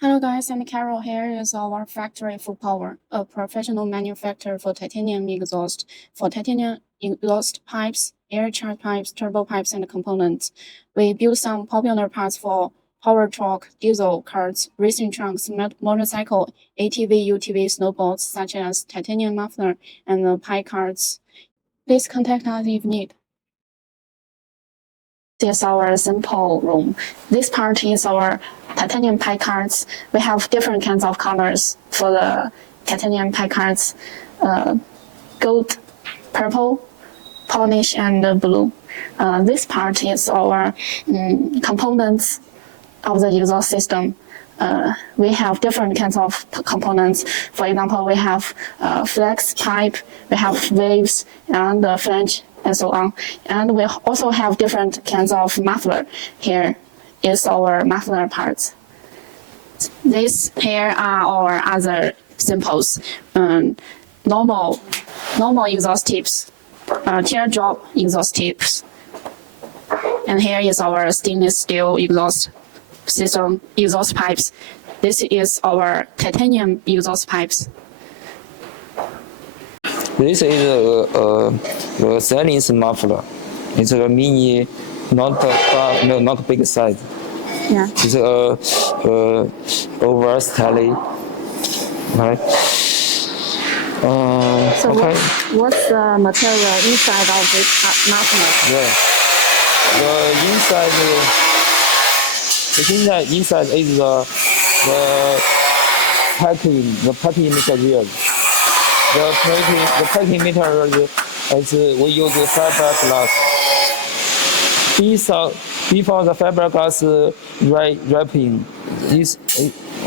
Hello guys, I'm Carol. Here is our factory for power, a professional manufacturer for titanium exhaust. For titanium exhaust pipes, air charge pipes, turbo pipes, and components. We build some popular parts for power truck, diesel cars, racing trucks, motorcycle, ATV, UTV, snowboards, such as titanium muffler and pipe cards. Please contact us if need. This is our sample room. This part is our titanium pie cards. We have different kinds of colors for the titanium pie cards: gold, purple, polish, and blue. This part is our components of the exhaust system. We have different kinds of components. For example, we have flex pipe, we have waves, and flange, and so on. And we also have different kinds of muffler. Here is our muffler parts. These here are our other samples. Normal exhaust tips, teardrop exhaust tips. And here is our stainless steel exhaust system exhaust pipes. This is our titanium exhaust pipes. This is the sliencer muffler. It's a mini, not big size. Yeah. It's versatile. Right. So okay. what's the material inside of this muffler? Yeah. The inside is the packing material. The packing material is we use fiberglass. Before the fiberglass wrapping,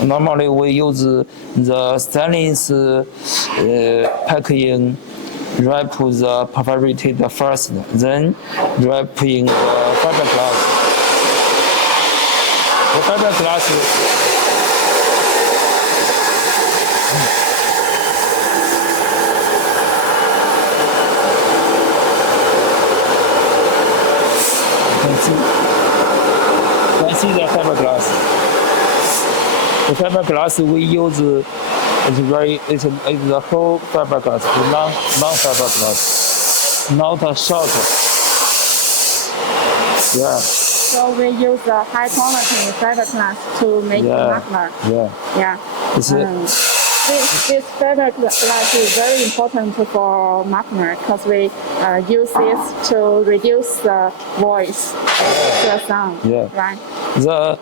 normally we use the stainless packing. Wrap the perforated first, then wrapping the fiberglass. The fiberglass. You can see the fiberglass. The fiberglass we use is the whole fiberglass, long fiberglass, not a short. Yeah. So we use the high quality fiberglass to make the muffler. Yeah. This fiberglass is very important for muffler because we use this to reduce the voice, the sound. Yeah. Right. The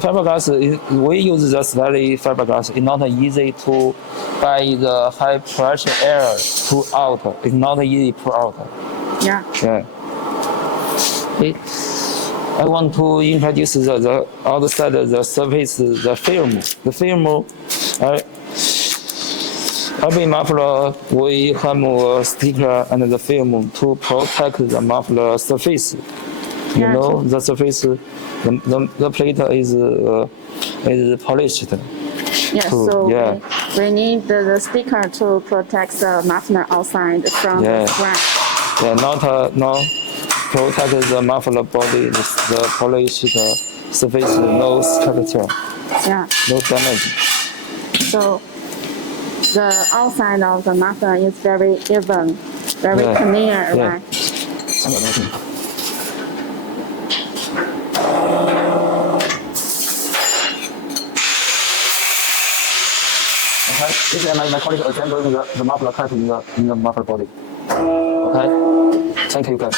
fiberglass we use the slurry fiberglass. It's not easy to buy the high pressure air to out. It's not easy to out. Yeah. Yeah. I want to introduce the outside the surface, the film. The film, every muffler we have a sticker and the film to protect the muffler surface. You know, the surface, the plate is polished. Yes, so we need the sticker to protect the muffler outside from the scratch. Yeah, not protect the muffler body, the polished surface, no structure. Yeah. No damage. So the outside of the muffler is very even, very clear, right? Okay, this is my colleague assembling the muffler cut in the muffler body. Okay, thank you guys.